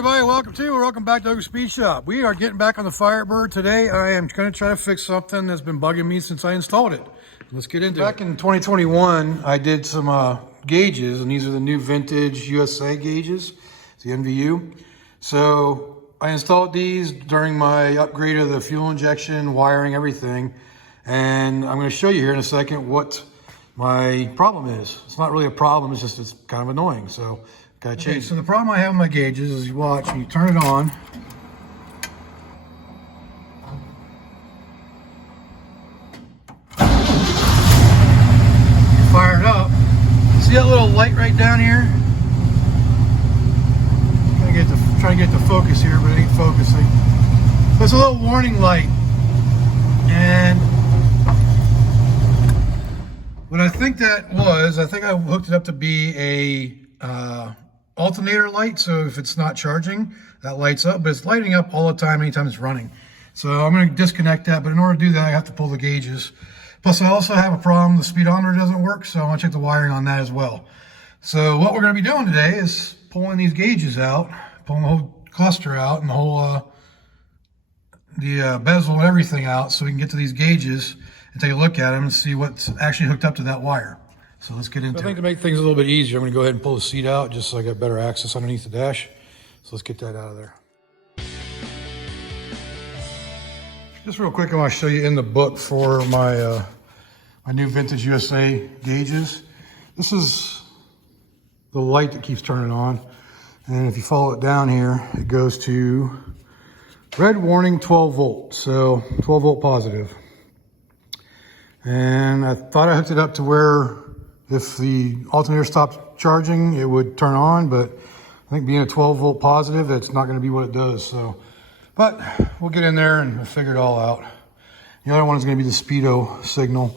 everybody, welcome back to Oak Speed Shop. We are getting back on the Firebird today. I am going to try to fix something that's been bugging me since I installed it. Let's get into it. Back in 2021, I did some gauges, and these are the new vintage USA gauges, the NVU. So I installed these during my upgrade of the fuel injection, wiring, everything. And I'm going to show you here in a second what my problem is. It's not really a problem, it's just it's kind of annoying. So gotta change. Okay, so the problem I have with my gauges is you watch and you turn it on. You fire it up. See that little light right down here? Trying to get the focus here, but it ain't focusing. But it's a little warning light. And what I think that was, I think I hooked it up to be a alternator light, so if it's not charging, that lights up, but it's lighting up all the time anytime it's running. So I'm going to disconnect that, but in order to do that, I have to pull the gauges. Plus, I also have a problem, the speedometer doesn't work, so I'm going to check the wiring on that as well. So what we're going to be doing today is pulling these gauges out, pulling the whole cluster out, and the whole bezel and everything out, so we can get to these gauges and take a look at them and see what's actually hooked up to that wire. So let's get into it. I think to make things a little bit easier, I'm going to go ahead and pull the seat out just so I got better access underneath the dash. So let's get that out of there. Just real quick, I want to show you in the book for my my new vintage USA gauges. This is the light that keeps turning on. And if you follow it down here, it goes to red warning 12 volt. So 12 volt positive. And I thought I hooked it up to where if the alternator stopped charging, it would turn on, but I think being a 12 volt positive, it's not going to be what it does. So, but we'll get in there and we'll figure it all out. The other one is going to be the speedo signal.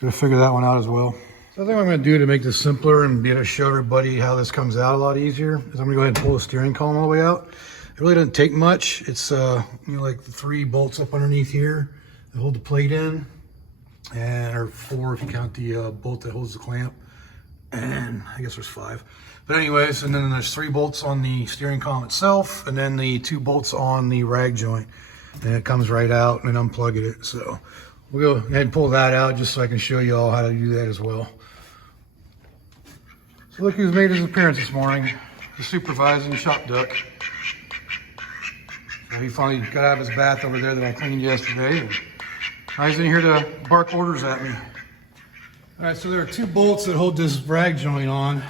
Going to figure that one out as well. So I think what I'm going to do to make this simpler and be able to show everybody how this comes out a lot easier is I'm going to go ahead and pull the steering column all the way out. It really doesn't take much. It's like the 3 bolts up underneath here that hold the plate in. Or 4 if you count the bolt that holds the clamp, and I guess there's 5. But anyways, and then there's 3 bolts on the steering column itself, and then the 2 bolts on the rag joint, and it comes right out and unplug it. So we'll go ahead and pull that out just so I can show you all how to do that as well. So look who's made his appearance this morning, the supervising shop duck. So he finally got out of his bath over there that I cleaned yesterday. And now he's in here to bark orders at me. All right, so there are 2 bolts that hold this rag joint on,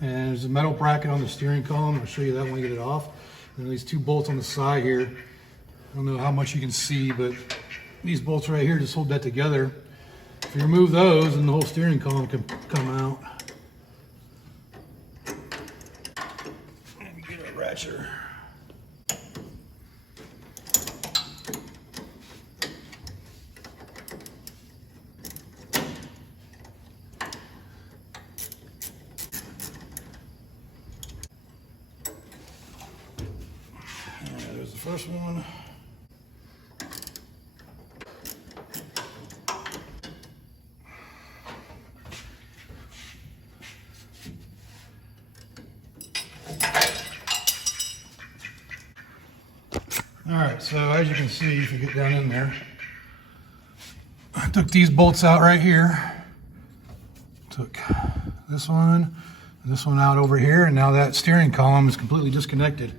and there's a metal bracket on the steering column. I'll show you that when we get it off. And these 2 bolts on the side here. I don't know how much you can see, but these bolts right here just hold that together. If you remove those, then the whole steering column can come out. Let me get a ratchet. There's the first one. All right, so as you can see, if you get down in there, I took these bolts out right here. Took this one and this one out over here, and now that steering column is completely disconnected.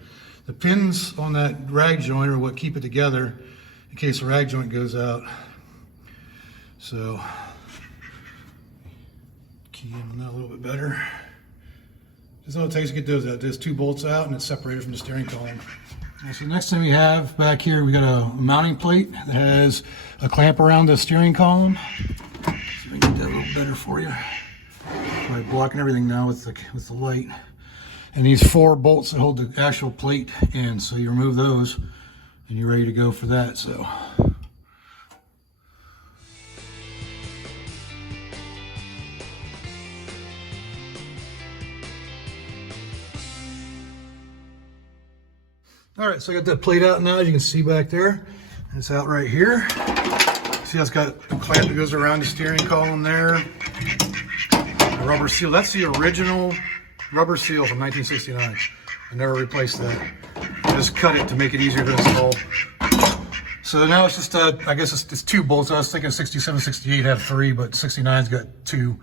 The pins on that rag joint are what keep it together in case the rag joint goes out. So, key in on that a little bit better. Just all it takes to get those out. There's 2 bolts out and it's separated from the steering column. And so the next thing we have back here, we got a mounting plate that has a clamp around the steering column. So let me get that a little better for you. I'm blocking everything now with the light. And these 4 bolts that hold the actual plate in. So you remove those and you're ready to go for that. So. All right, so I got that plate out now, as you can see back there. It's out right here. See, that's got a clamp that goes around the steering column there. A rubber seal. That's the original rubber seal from 1969. I never replaced that. I just cut it to make it easier to install. So now it's just, I guess it's 2 bolts. I was thinking 67, 68 have 3, but 69's got 2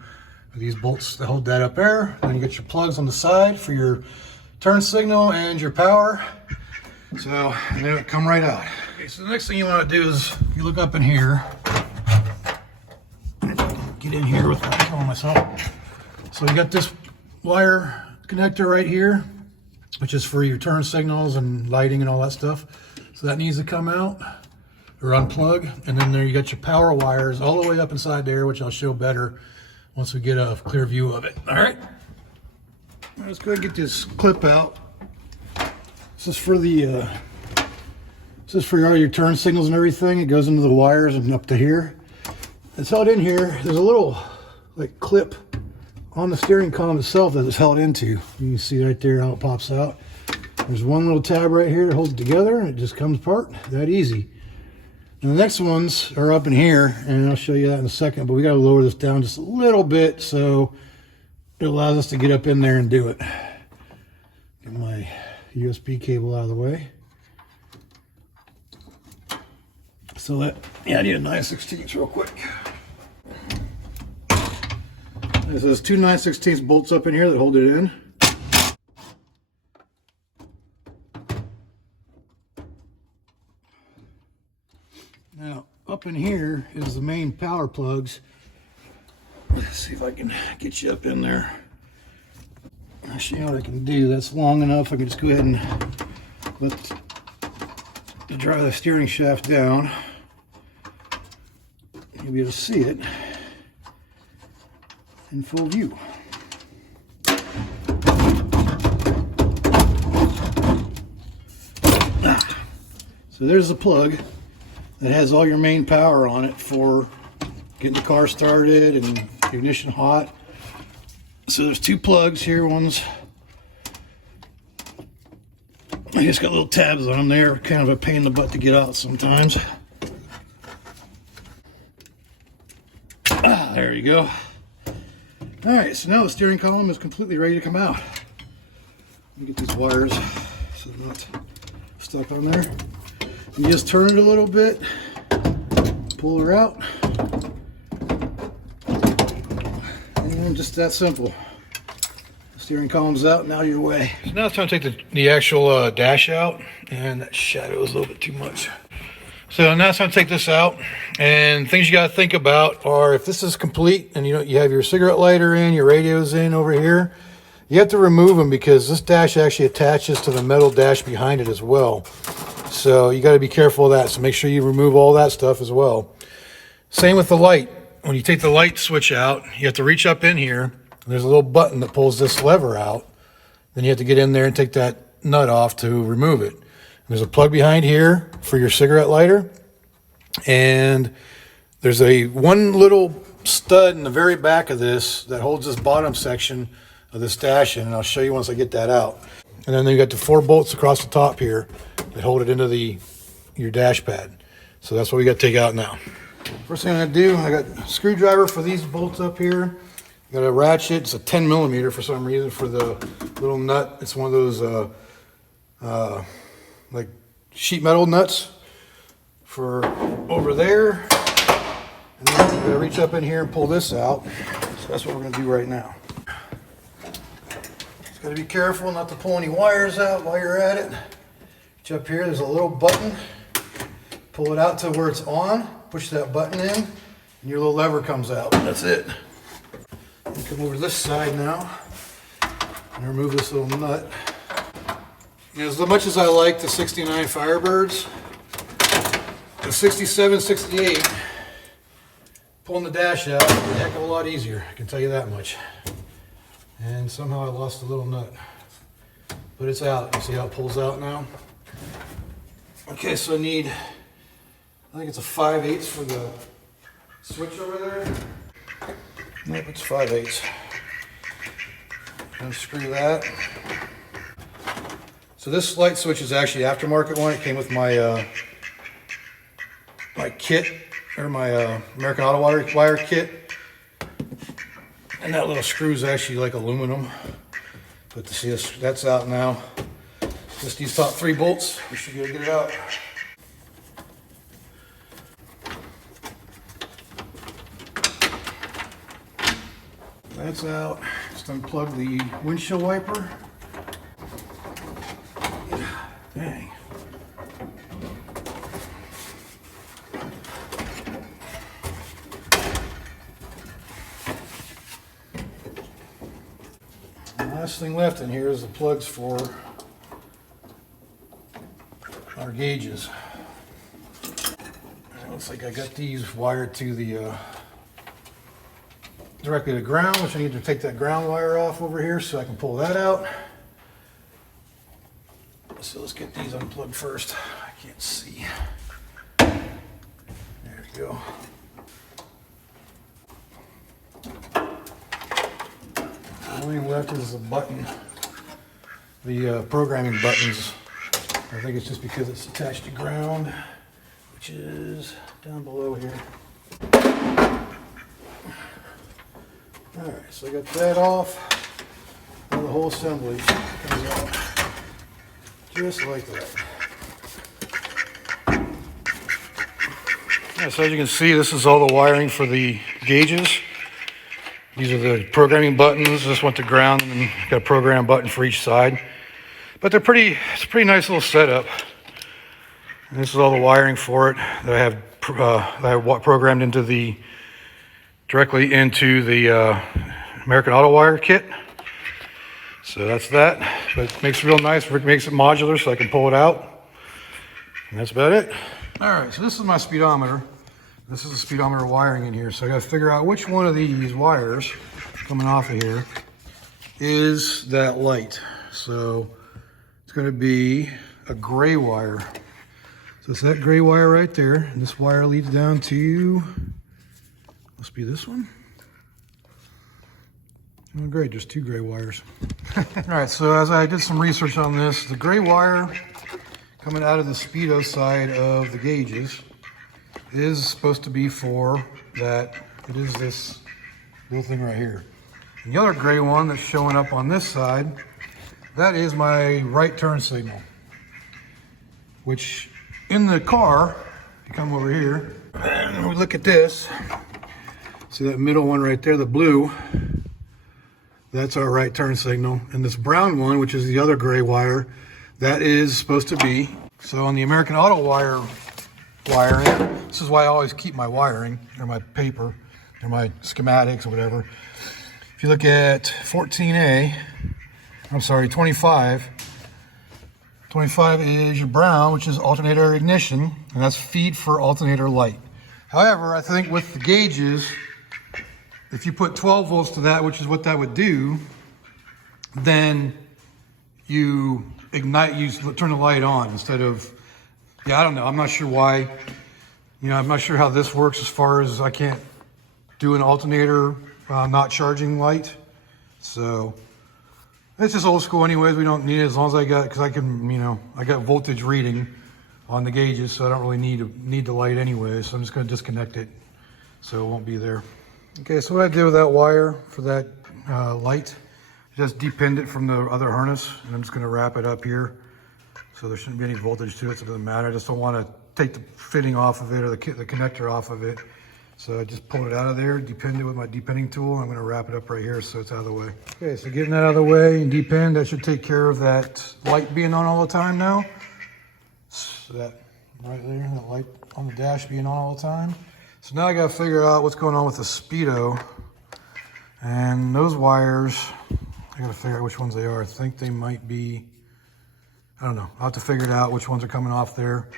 of these bolts that hold that up there. Then you get your plugs on the side for your turn signal and your power. So, and then it'll come right out. Okay, so the next thing you want to do is you look up in here. Get in here with myself. So you got this wire connector right here, which is for your turn signals and lighting and all that stuff. So that needs to come out or unplug. And then there you got your power wires all the way up inside there, which I'll show better once we get a clear view of it. All right, let's go ahead and get this clip out. This is for the this is for all your turn signals and everything. It goes into the wires and up to here. It's held in here. There's a little like clip on the steering column itself that it's held into. You can see right there how it pops out. There's one little tab right here that holds it together, and it just comes apart. That easy. And the next ones are up in here, and I'll show you that in a second, but we got to lower this down just a little bit so it allows us to get up in there and do it. Get my USB cable out of the way. So that, yeah, I need a 9/16 real quick. There's 2 9/16 bolts up in here that hold it in. Now, up in here is the main power plugs. Let's see if I can get you up in there. I'll show you what I can do. That's long enough. I can just go ahead and drive the steering shaft down. You'll be able to see it in full view. So there's the plug that has all your main power on it for getting the car started and ignition hot. So there's 2 plugs here. One's, I just got little tabs on them there. Kind of a pain in the butt to get out sometimes. There you go. All right, so now the steering column is completely ready to come out. Let me get these wires so they're not stuck on there. You just turn it a little bit, pull her out, and just that simple. The steering column's out and out of your way. So now it's time to take the actual dash out, and that shadow is a little bit too much. So now it's time to take this out, and things you got to think about are, if this is complete and you have your cigarette lighter in, your radio's in over here, you have to remove them because this dash actually attaches to the metal dash behind it as well. So you got to be careful of that. So make sure you remove all that stuff as well. Same with the light. When you take the light switch out, you have to reach up in here. There's a little button that pulls this lever out. Then you have to get in there and take that nut off to remove it. There's a plug behind here for your cigarette lighter. And there's one little stud in the very back of this that holds this bottom section of this dash in, and I'll show you once I get that out. And then you got the 4 bolts across the top here that hold it into your dash pad. So that's what we got to take out now. First thing I'm going to do, I got a screwdriver for these bolts up here. Got a ratchet. It's a 10 millimeter for some reason for the little nut. It's one of those like sheet metal nuts for over there. And then I'm going to reach up in here and pull this out. So that's what we're going to do right now. Just got to be careful not to pull any wires out while you're at it. Reach up here, there's a little button. Pull it out to where it's on. Push that button in, and your little lever comes out. That's it. Come over to this side now and remove this little nut. As much as I like the 69 Firebirds, the 67, 68, pulling the dash out is a heck of a lot easier, I can tell you that much. And somehow I lost the little nut, but it's out. You see how it pulls out now? Okay, so I need, I think it's a 5/8 for the switch over there. Nope, it's 5/8. Unscrew that. So this light switch is actually aftermarket one. It came with my my kit, or my American Auto Wire kit. And that little screw is actually like aluminum. But to see this, that's out now. Just these top 3 bolts, we should be able to get it out. That's out. Just unplug the windshield wiper. Dang. The last thing left in here is the plugs for our gauges. It looks like I got these wired to the directly to ground, which I need to take that ground wire off over here so I can pull that out. So let's get these unplugged first. I can't see. There we go. The only thing left is the button, the programming buttons. I think it's just because it's attached to ground, which is down below here. All right, so I got that off. Now the whole assembly comes out just like that. Yeah, so as you can see, this is all the wiring for the gauges. These are the programming buttons. This went to ground, and then got a program button for each side. But it's a pretty nice little setup. And this is all the wiring for it that I have programmed into directly into the American Auto Wire kit. So that's that. But it makes it real nice. It makes it modular so I can pull it out. And that's about it. All right, so this is my speedometer. This is the speedometer wiring in here. So I got to figure out which one of these wires coming off of here is that light. So it's going to be a gray wire. So it's that gray wire right there. And this wire leads down to, must be this one. Oh, great, there's 2 gray wires. All right, so as I did some research on this, the gray wire coming out of the speedo side of the gauges is supposed to be for that. It is this little thing right here. And the other gray one that's showing up on this side, that is my right turn signal, which in the car, if you come over here and we look at this, see that middle one right there, the blue, that's our right turn signal. And this brown one, which is the other gray wire, that is supposed to be. So on the American Auto Wire wiring, this is why I always keep my wiring, or my paper, or my schematics, or whatever. If you look at 14A, I'm sorry, 25. 25 is your brown, which is alternator ignition, and that's feed for alternator light. However, I think with the gauges, if you put 12 volts to that, which is what that would do, then you ignite, you turn the light on instead of, yeah, I don't know. I'm not sure why. You know, I'm not sure how this works as far as I can't do an alternator not charging light. So it's just old school anyways. We don't need it as long as I got, because I can, you know, I got voltage reading on the gauges, so I don't really need the light anyway. So I'm just going to disconnect it so it won't be there. Okay, so what I did with that wire for that light, just depinned it from the other harness, and I'm just going to wrap it up here. So there shouldn't be any voltage to it, so it doesn't matter. I just don't want to take the fitting off of it or the connector off of it. So I just pulled it out of there, depinned it with my depinning tool. I'm going to wrap it up right here so it's out of the way. Okay, so getting that out of the way and depinned, that should take care of that light being on all the time now. So that right there, that light on the dash being on all the time. So now I got to figure out what's going on with the speedo. And those wires, I got to figure out which ones they are. I think they might be, I don't know. I'll have to figure it out which ones are coming off there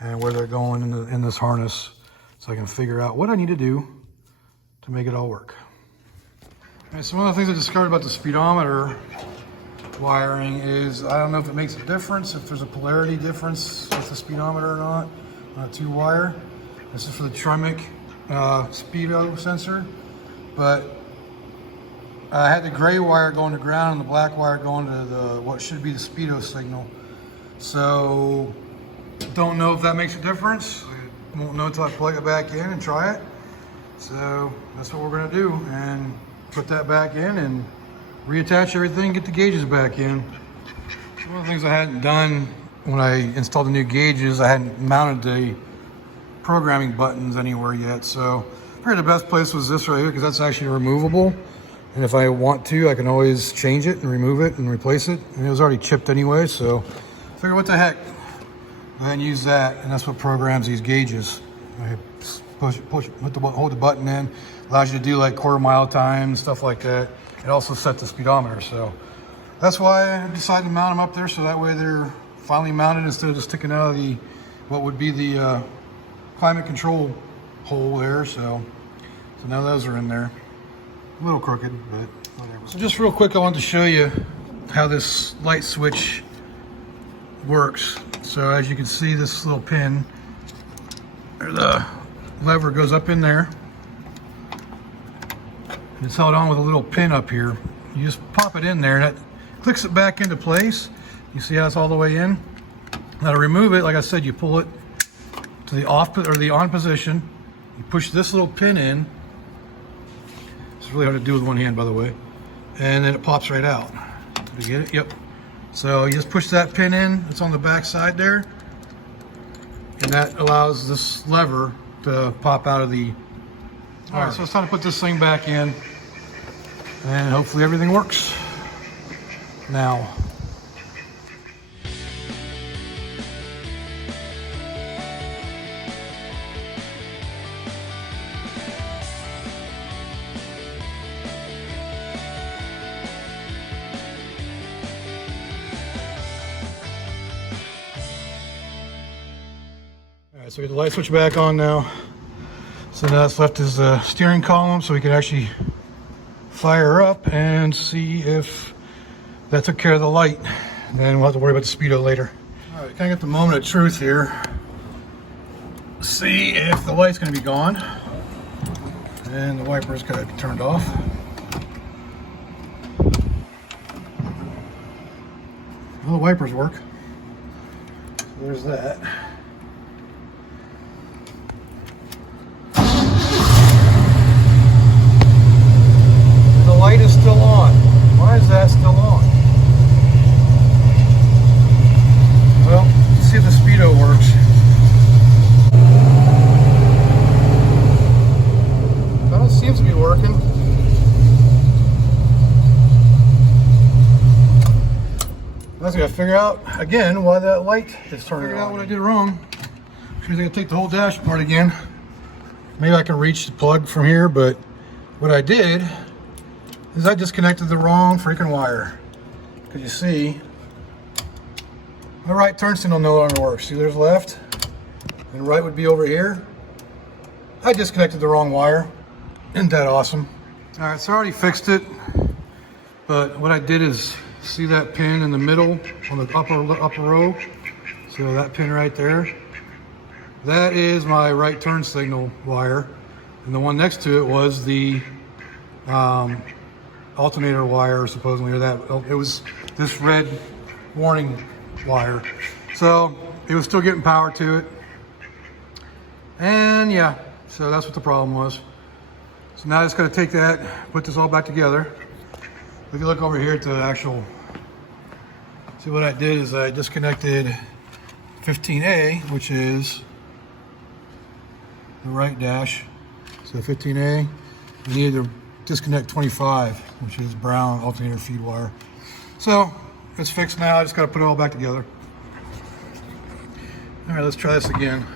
and where they're going in this harness, so I can figure out what I need to do to make it all work. All right, so one of the things I discovered about the speedometer wiring is, I don't know if it makes a difference, if there's a polarity difference with the speedometer or not, on a 2-wire. This is for the Trimic speedo sensor, but I had the gray wire going to ground and the black wire going to what should be the speedo signal. So don't know if that makes a difference. I won't know until I plug it back in and try it. So that's what we're gonna do, and put that back in and reattach everything, get the gauges back in. One of the things I hadn't done when I installed the new gauges, I hadn't mounted the programming buttons anywhere yet. So I figured the best place was this right here, because that's actually removable. And if I want to, I can always change it and remove it and replace it. And it was already chipped anyway, so I figured what the heck. Go ahead and use that, and that's what programs these gauges. I hold the button in, allows you to do like quarter-mile time, stuff like that. It also set the speedometer, so that's why I decided to mount them up there, so that way they're finally mounted instead of just sticking out of the what would be the climate control hole there. So now those are in there. A little crooked, but whatever. So just real quick, I wanted to show you how this light switch works. So as you can see, this little pin, or the lever goes up in there. It's held on with a little pin up here. You just pop it in there and that clicks it back into place. You see how it's all the way in? Now to remove it, like I said, you pull it to the off or the on position. You push this little pin in. It's really hard to do with one hand, by the way. And then it pops right out. Did you get it? Yep. So you just push that pin in. It's on the back side there. And that allows this lever to pop out of the... All right, so it's time to put this thing back in. And hopefully everything works now. All right, so we get the light switch back on now. So now that's left is the steering column, so we can actually fire up and see if that took care of the light. And then we'll have to worry about the speedo later. All right, kind of get the moment of truth here. See if the light's going to be gone. And the wiper's got to be turned off. Well, the wipers work. So there's that. The light is still on. Why is that still on? Well, let's see if the speedo works. That seems to be working. I was gonna figure out again why that light is turning on. Figure out what I did wrong. I'm gonna take the whole dash apart again. Maybe I can reach the plug from here, but what I did is I disconnected the wrong freaking wire. Because you see, my right turn signal no longer works. See, there's left, and right would be over here. I disconnected the wrong wire. Isn't that awesome? All right, so I already fixed it, but what I did is see that pin in the middle on the upper row. So that pin right there, that is my right turn signal wire, and the one next to it was the alternator wire, supposedly, or that it was this red warning wire. So it was still getting power to it, and yeah, so that's what the problem was. So now I just got to take that, put this all back together. We can look over here to the actual. See, what I did is I disconnected 15A, which is the right dash. So 15A, we need to disconnect 25, which is brown alternator feed wire. So it's fixed now. I just got to put it all back together. All right, let's try this again.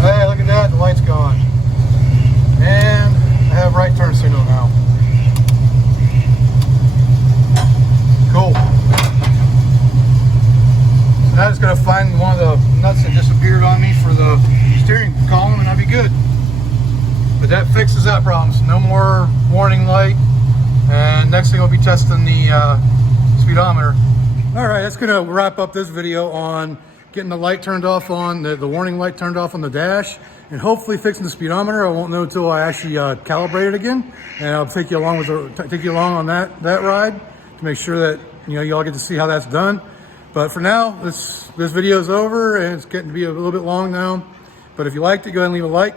Hey, look at that, the light's gone. And I have right turn signal now. Cool. So now I just gotta find one of the nuts that disappeared on me for the steering column, and I'll be good. But that fixes that problem. So no more warning light. And next thing we'll be testing the speedometer. All right, that's gonna wrap up this video on getting the light turned off on, the warning light turned off on the dash, and hopefully fixing the speedometer. I won't know until I actually calibrate it again, and I'll take you along on that ride to make sure that you all get to see how that's done. But for now, this video is over and it's getting to be a little bit long now. But if you liked it, go ahead and leave a like.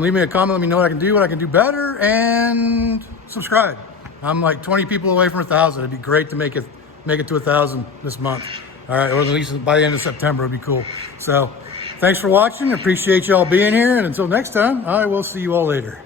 Leave me a comment, let me know what I can do better, and subscribe. I'm like 20 people away from 1,000. It'd be great to make it to 1,000 this month. All right, or at least by the end of September, it'd be cool. So thanks for watching. Appreciate y'all being here. And until next time, I will see you all later.